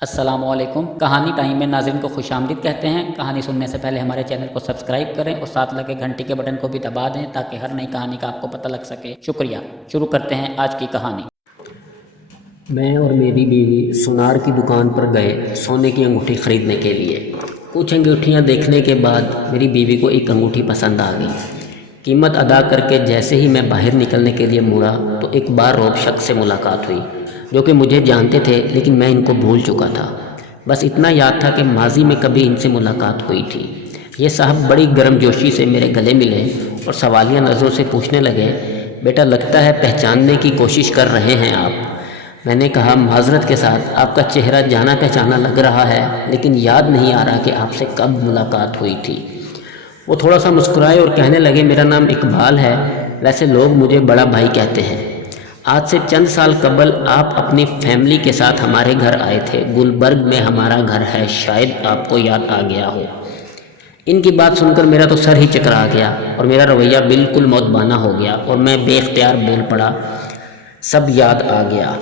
अस्सलाम वालेकुम। कहानी टाइम में नाज़रीन को खुश आमदीद कहते हैं। कहानी सुनने से पहले हमारे चैनल को सब्सक्राइब करें और साथ लगे घंटी के बटन को भी दबा दें ताकि हर नई कहानी का आपको पता लग सके। शुक्रिया। शुरू करते हैं आज की कहानी। मैं और मेरी बीवी सुनार की दुकान पर गए सोने की अंगूठी ख़रीदने के लिए। कुछ अंगूठियाँ देखने के बाद मेरी बीवी को एक अंगूठी पसंद आ गई। कीमत अदा करके जैसे ही मैं बाहर निकलने के लिए मुड़ा तो एक बार रोब शख्स से मुलाकात हुई जो कि मुझे जानते थे, लेकिन मैं इनको भूल चुका था। बस इतना याद था कि माजी में कभी इनसे मुलाकात हुई थी। ये साहब बड़ी गर्मजोशी से मेरे गले मिले और सवालिया नज़रों से पूछने लगे, बेटा लगता है पहचानने की कोशिश कर रहे हैं आप। मैंने कहा, माजरत के साथ आपका चेहरा जाना पहचाना लग रहा है, लेकिन याद नहीं आ रहा कि आपसे कब मुलाकात हुई थी। वो थोड़ा सा मुस्कुराए और कहने लगे, मेरा नाम इकबाल है, वैसे लोग मुझे बड़ा भाई कहते हैं। आज से चंद साल कबल आप अपनी फैमिली के साथ हमारे घर आए थे। गुलबर्ग में हमारा घर है, शायद आपको याद आ गया हो। इनकी बात सुनकर मेरा तो सर ही चकरा गया और मेरा रवैया बिल्कुल मौतबाना हो गया और मैं बेख्तियार बोल पड़ा, सब याद आ गया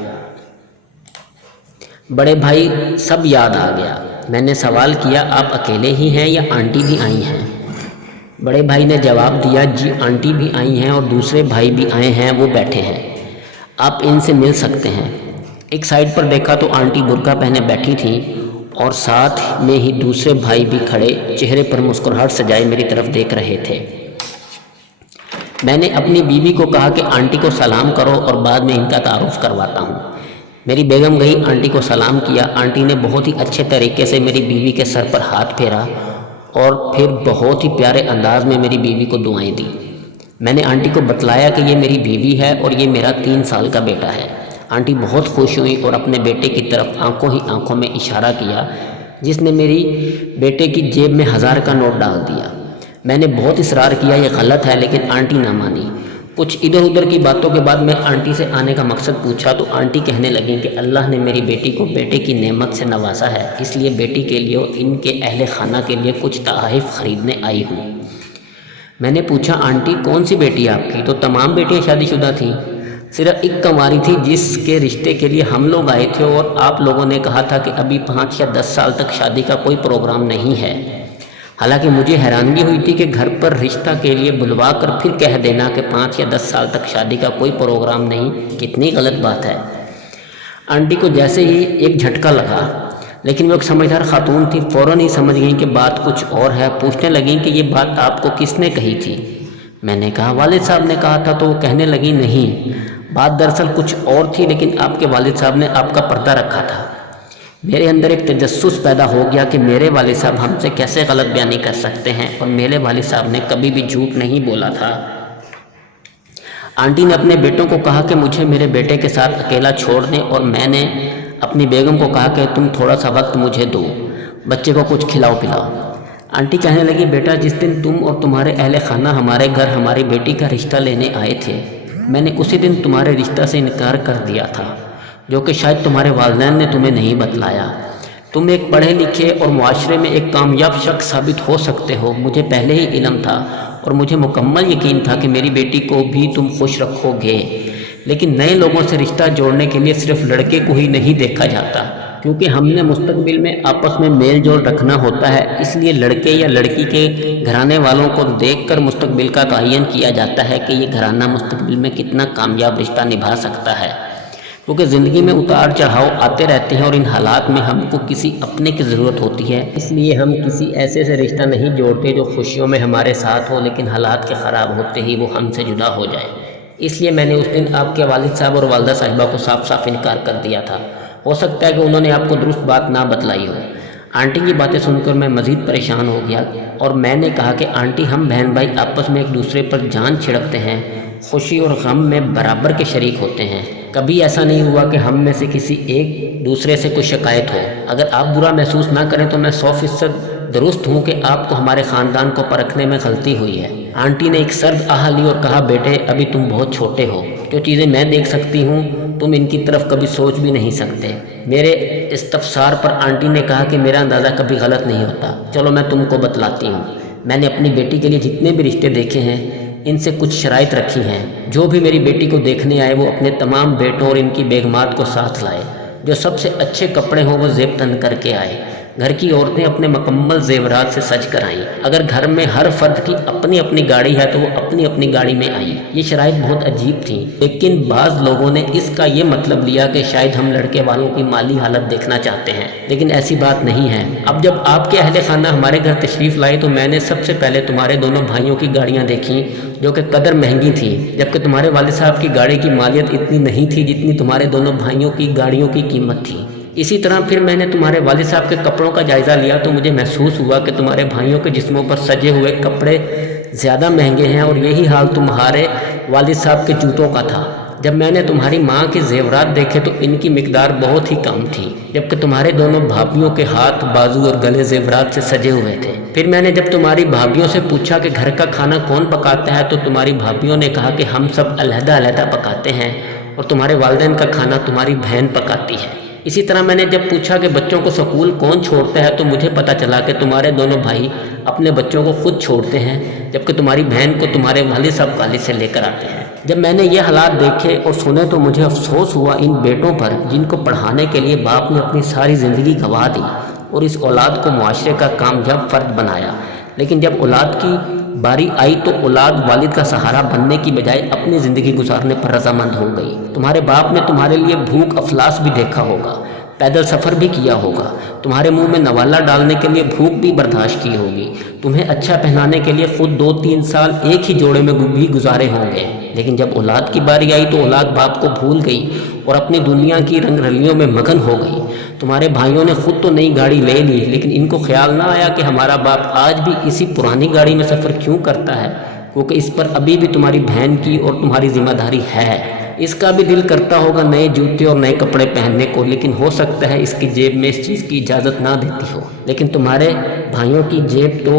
बड़े भाई, सब याद आ गया। मैंने सवाल किया, आप अकेले ही हैं या आंटी भी आई हैं? बड़े भाई ने जवाब दिया, जी आंटी भी आई हैं और दूसरे भाई भी आए हैं, वो बैठे हैं, आप इनसे मिल सकते हैं। एक साइड पर देखा तो आंटी बुर्का पहने बैठी थीं और साथ में ही दूसरे भाई भी खड़े चेहरे पर मुस्कुराहट सजाए मेरी तरफ देख रहे थे। मैंने अपनी बीवी को कहा कि आंटी को सलाम करो और बाद में इनका तारुफ करवाता हूँ। मेरी बेगम गई, आंटी को सलाम किया। आंटी ने बहुत ही अच्छे तरीके से मेरी बीवी के सर पर हाथ फेरा और फिर बहुत ही प्यारे अंदाज में मेरी बीवी को दुआएं दी। मैंने आंटी को बतलाया कि ये मेरी बीवी है और ये मेरा 3 साल का बेटा है। आंटी बहुत खुश हुई और अपने बेटे की तरफ आंखों ही आंखों में इशारा किया, जिसने मेरी बेटे की जेब में 1000 का नोट डाल दिया। मैंने बहुत इसरार किया ये गलत है, लेकिन आंटी ना मानी। कुछ इधर उधर की बातों के बाद मैं आंटी से आने का मकसद पूछा तो आंटी कहने लगी कि अल्लाह ने मेरी बेटी को बेटे की नेमत से नवाजा है, इसलिए बेटी के लिए और इनके अहले खाना के लिए कुछ तोहफ़े ख़रीदने आई हूँ। मैंने पूछा, आंटी कौन सी बेटी आपकी? तो तमाम बेटियां शादीशुदा थीं, सिर्फ एक कंवारी थी जिसके रिश्ते के लिए हम लोग आए थे और आप लोगों ने कहा था कि अभी 5 या 10 साल तक शादी का कोई प्रोग्राम नहीं है। हालांकि मुझे हैरानगी हुई थी कि घर पर रिश्ता के लिए बुलवा कर फिर कह देना कि 5 या 10 साल तक शादी का कोई प्रोग्राम नहीं, कितनी गलत बात है। आंटी को जैसे ही एक झटका लगा, लेकिन वो एक समझदार खातून थी, फ़ौरन ही समझ गई कि बात कुछ और है। पूछने लगी कि ये बात आपको किसने कही थी? मैंने कहा, वालिद साहब ने कहा था। तो वो कहने लगी, नहीं, बात दरअसल कुछ और थी, लेकिन आपके वालिद साहब ने आपका पर्दा रखा था। मेरे अंदर एक तजस्सुस पैदा हो गया कि मेरे वालिद साहब हमसे कैसे गलत बयानी कर सकते हैं और मेरे वालिद साहब ने कभी भी झूठ नहीं बोला था। आंटी ने अपने बेटों को कहा कि मुझे मेरे बेटे के साथ अकेला छोड़ दें और मैंने अपनी बेगम को कहा कि तुम थोड़ा सा वक्त मुझे दो, बच्चे को कुछ खिलाओ पिलाओ। आंटी कहने लगी, बेटा जिस दिन तुम और तुम्हारे अहले खाना हमारे घर हमारी बेटी का रिश्ता लेने आए थे, मैंने उसी दिन तुम्हारे रिश्ता से इनकार कर दिया था, जो कि शायद तुम्हारे वालिदैन ने तुम्हें नहीं बतलाया। तुम एक पढ़े लिखे और मुआशरे में एक कामयाब शख्स साबित हो सकते हो, मुझे पहले ही इल्म था और मुझे मुकम्मल यकीन था कि मेरी बेटी को भी तुम खुश रखोगे। लेकिन नए लोगों से रिश्ता जोड़ने के लिए सिर्फ लड़के को ही नहीं देखा जाता, क्योंकि हमने मुस्तकबिल में आपस में मेल जोल रखना होता है। इसलिए लड़के या लड़की के घराने वालों को देखकर मुस्तकबिल का तयन किया जाता है कि ये घराना मुस्तकबिल में कितना कामयाब रिश्ता निभा सकता है। क्योंकि ज़िंदगी में उतार चढ़ाव आते रहते हैं और इन हालात में हमको किसी अपने की ज़रूरत होती है। इसलिए हम किसी ऐसे से रिश्ता नहीं जोड़ते जो खुशियों में हमारे साथ हो, लेकिन हालात के ख़राब होते ही वो हमसे जुदा हो जाए। इसलिए मैंने उस दिन आपके वालिद साहब और वालदा साहिबा को साफ साफ इनकार कर दिया था। हो सकता है कि उन्होंने आपको दुरुस्त बात ना बतलाई हो। आंटी की बातें सुनकर मैं मज़ीद परेशान हो गया और मैंने कहा कि आंटी, हम बहन भाई आपस में एक दूसरे पर जान छिड़कते हैं, खुशी और गम में बराबर के शरीक होते हैं। कभी ऐसा नहीं हुआ कि हम में से किसी एक दूसरे से कोई शिकायत हो। अगर आप बुरा महसूस ना करें तो मैं 100% दुरुस्त हूँ कि आपको हमारे ख़ानदान को परखने में गलती हुई है। आंटी ने एक सर्द आह ली और कहा, बेटे अभी तुम बहुत छोटे हो, जो चीज़ें मैं देख सकती हूँ तुम इनकी तरफ कभी सोच भी नहीं सकते। मेरे इस्तफसार पर आंटी ने कहा कि मेरा अंदाज़ा कभी गलत नहीं होता, चलो मैं तुमको बतलाती हूँ। मैंने अपनी बेटी के लिए जितने भी रिश्ते देखे हैं, इनसे कुछ शराइत रखी हैं। जो भी मेरी बेटी को देखने आए वो अपने तमाम बेटों और इनकी बेगमात को साथ लाए। जो सबसे अच्छे कपड़े हों वो जेब तन करके आए। घर की औरतें अपने मुकम्मल जेवरात से सज कर आईं। अगर घर में हर फर्द की अपनी अपनी गाड़ी है तो वो अपनी अपनी गाड़ी में आई। ये शराइत बहुत अजीब थी, लेकिन बाज़ लोगों ने इसका ये मतलब लिया कि शायद हम लड़के वालों की माली हालत देखना चाहते हैं, लेकिन ऐसी बात नहीं है। अब जब आपके अहले खाना हमारे घर तशरीफ़ लाए तो मैंने सबसे पहले तुम्हारे दोनों भाइयों की गाड़ियाँ देखी जो कि कदर महंगी थी, जबकि तुम्हारे वालिद साहब की गाड़ी की मालियत इतनी नहीं थी जितनी तुम्हारे दोनों भाइयों की गाड़ियों की कीमत थी। इसी तरह फिर मैंने तुम्हारे वालिद साहब के कपड़ों का जायज़ा लिया तो मुझे महसूस हुआ कि तुम्हारे भाइयों के जिस्मों पर सजे हुए कपड़े ज़्यादा महंगे हैं, और यही हाल तुम्हारे वालिद साहब के जूतों का था। जब मैंने तुम्हारी माँ के जेवरात देखे तो इनकी मिकदार बहुत ही कम थी, जबकि तुम्हारे दोनों भाभियों के हाथ, बाजू और गले जेवरात से सजे हुए थे। फिर मैंने जब तुम्हारी भाभियों से पूछा कि घर का खाना कौन पकाता है तो तुम्हारी भाभियों ने कहा कि हम सब अलहदा पकाते हैं और तुम्हारे वालिदैन का खाना तुम्हारी बहन पकाती है। इसी तरह मैंने जब पूछा कि बच्चों को स्कूल कौन छोड़ता है तो मुझे पता चला कि तुम्हारे दोनों भाई अपने बच्चों को खुद छोड़ते हैं, जबकि तुम्हारी बहन को तुम्हारे वालिद साहब कॉलेज से लेकर आते हैं। जब मैंने ये हालात देखे और सुने तो मुझे अफसोस हुआ इन बेटों पर जिनको पढ़ाने के लिए बाप ने अपनी सारी ज़िंदगी गंवा दी और इस औलाद को मुआशरे का कामयाब फ़र्द बनाया। लेकिन जब औलाद की बारी आई तो औलाद वालिद का सहारा बनने की बजाय अपनी ज़िंदगी गुजारने पर रजामंद हो गई। तुम्हारे बाप ने तुम्हारे लिए भूख अफलास भी देखा होगा, पैदल सफ़र भी किया होगा, तुम्हारे मुंह में नवाला डालने के लिए भूख भी बर्दाश्त की होगी, तुम्हें अच्छा पहनाने के लिए खुद 2-3 साल एक ही जोड़े में भी गुजारे होंगे। लेकिन जब औलाद की बारी आई तो औलाद बाप को भूल गई और अपनी दुनिया की रंगरलियों में मगन हो गई। तुम्हारे भाइयों ने खुद तो नई गाड़ी ले ली, लेकिन इनको ख्याल ना आया कि हमारा बाप आज भी इसी पुरानी गाड़ी में सफ़र क्यों करता है, क्योंकि इस पर अभी भी तुम्हारी बहन की और तुम्हारी जिम्मेदारी है। इसका भी दिल करता होगा नए जूते और नए कपड़े पहनने को, लेकिन हो सकता है इसकी जेब में इस चीज़ की इजाज़त ना देती हो। लेकिन तुम्हारे भाइयों की जेब तो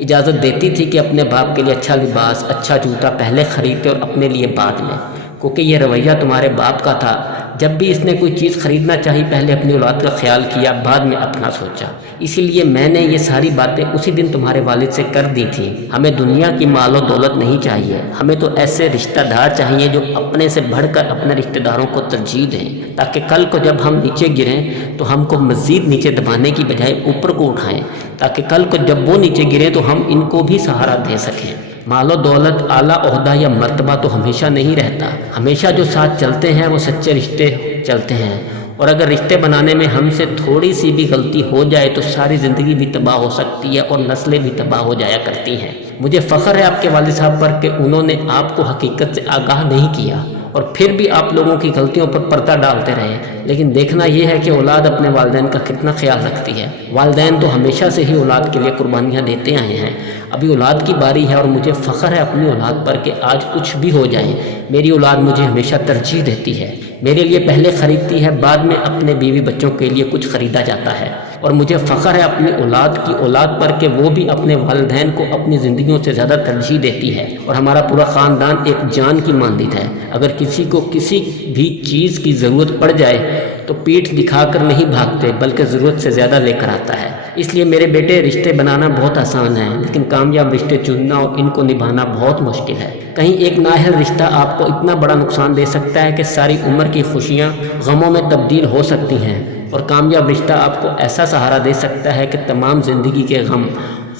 इजाज़त देती थी कि अपने बाप के लिए अच्छा लिबास, अच्छा जूता पहले ख़रीदते और अपने लिए बाद में, क्योंकि ये रवैया तुम्हारे बाप का था। जब भी इसने कोई चीज़ ख़रीदना चाही पहले अपनी औलाद का ख्याल किया, बाद में अपना सोचा। इसीलिए मैंने ये सारी बातें उसी दिन तुम्हारे वालिद से कर दी थी। हमें दुनिया की मालो दौलत नहीं चाहिए, हमें तो ऐसे रिश्तेदार चाहिए जो अपने से बढ़कर अपने रिश्तेदारों को तरजीह दें, ताकि कल को जब हम नीचे गिरें तो हमको मज़ीद नीचे दबाने की बजाय ऊपर को उठाएं, ताकि कल को जब वो नीचे गिरें तो हम इनको भी सहारा दे सकें। मालो दौलत, आला ओहदा या मर्तबा तो हमेशा नहीं रहता। हमेशा जो साथ चलते हैं वो सच्चे रिश्ते चलते हैं, और अगर रिश्ते बनाने में हमसे थोड़ी सी भी गलती हो जाए तो सारी ज़िंदगी भी तबाह हो सकती है और नस्लें भी तबाह हो जाया करती हैं। मुझे फ़ख्र है आपके वालिद साहब पर कि उन्होंने आपको हकीकत से आगाह नहीं किया और फिर भी आप लोगों की गलतियों पर पर्दा डालते रहे। लेकिन देखना यह है कि औलाद अपने वालिदैन का कितना ख्याल रखती है। वालिदैन तो हमेशा से ही औलाद के लिए कुर्बानियाँ देते आए हैं। अभी औलाद की बारी है और मुझे फ़ख्र है अपनी औलाद पर कि आज कुछ भी हो जाए मेरी औलाद मुझे हमेशा तरजीह देती है। मेरे लिए पहले ख़रीदती है, बाद में अपने बीवी बच्चों के लिए कुछ ख़रीदा जाता है। और मुझे फ़ख्र है अपनी औलाद पर कि वो भी अपने वालिदैन को अपनी ज़िंदगियों से ज़्यादा तरजीह देती है। और हमारा पूरा ख़ानदान एक जान की मानदित है। अगर किसी को किसी भी चीज़ की ज़रूरत पड़ जाए तो पीठ दिखाकर नहीं भागते, बल्कि ज़रूरत से ज़्यादा लेकर आता है। इसलिए मेरे बेटे, रिश्ते बनाना बहुत आसान है, लेकिन कामयाब रिश्ते चुनना और इनको निभाना बहुत मुश्किल है। कहीं एक नाअहल रिश्ता आपको इतना बड़ा नुकसान दे सकता है कि सारी उम्र की खुशियाँ गमों में तब्दील हो सकती हैं, और कामयाब रिश्ता आपको ऐसा सहारा दे सकता है कि तमाम ज़िंदगी के गम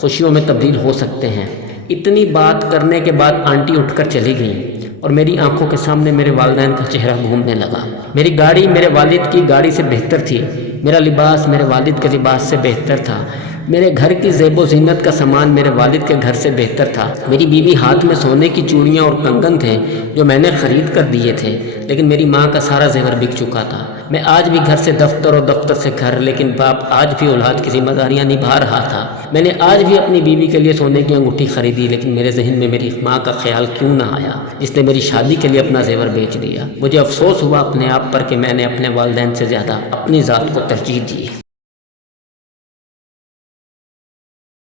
खुशियों में तब्दील हो सकते हैं। इतनी बात करने के बाद आंटी उठकर चली गई और मेरी आंखों के सामने मेरे वालिदैन का चेहरा घूमने लगा। मेरी गाड़ी मेरे वालिद की गाड़ी से बेहतर थी, मेरा लिबास मेरे वालिद के लिबास से बेहतर था, मेरे घर की ज़ेबो ज़ीनत का सामान मेरे वालिद के घर से बेहतर था। मेरी बीवी हाथ में सोने की चूड़ियाँ और कंगन थे जो मैंने ख़रीद कर दिए थे, लेकिन मेरी माँ का सारा जेवर बिक चुका था। मैं आज भी घर से दफ्तर और दफ्तर से घर, लेकिन बाप आज भी औलाद की जिम्मेदारियाँ निभा रहा था। मैंने आज भी अपनी बीवी के लिए सोने की अंगूठी खरीदी, लेकिन मेरे जहन में मेरी माँ का ख्याल क्यों ना आया जिसने मेरी शादी के लिए अपना जेवर बेच दिया। मुझे अफसोस हुआ अपने आप पर कि मैंने अपने वालिदैन से ज़्यादा अपनी ज़ात को तरजीह दी।